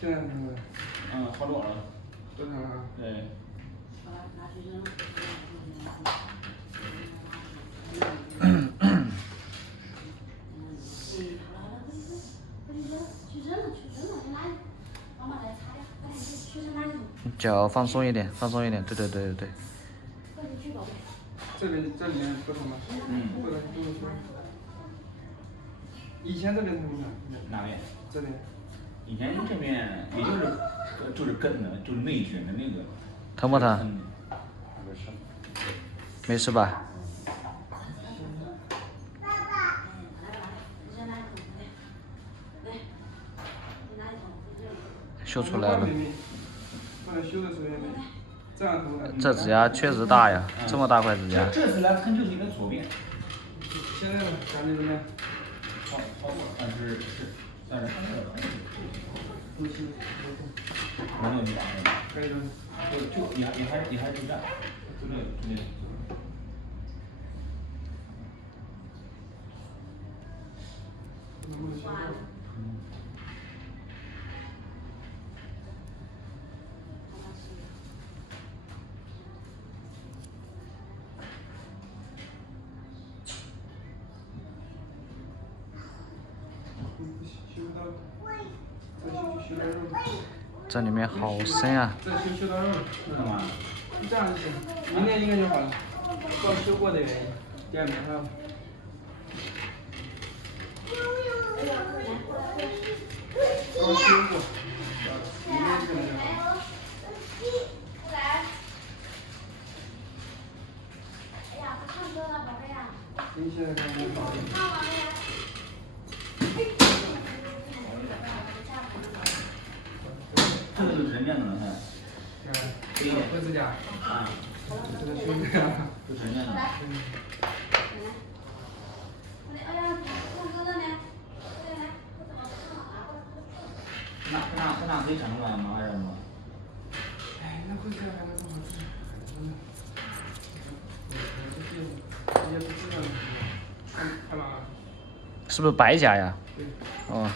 现在是不是？好多了。多少啊？对。脚放松一点，放松一点，对对对对对。这里面不同吗？不同动作。以前这边怎么样？哪边？这边。以前这边也就是跟的，就是内旋的那个。疼不疼？没事。没事吧？秀出来了。这指甲确实大呀，这么大块指甲。这次来疼就是你的左边。现在感觉怎么样？好多，但是还没有你大。可以了。就也还是这样，就那个。这里面好深啊！这修到肉，是吗？这样就行，明天应该就好了。刚修过的原因，第二年还有。刚修过，明天就能好。您现在感觉好点？这个就是人家的了，对。不是假。这个修这样。就是人家的。那可以长出来吗？还是什么？哎，那会这样还能多好吃？也不知道。看吧。是不是白甲呀？对。哦。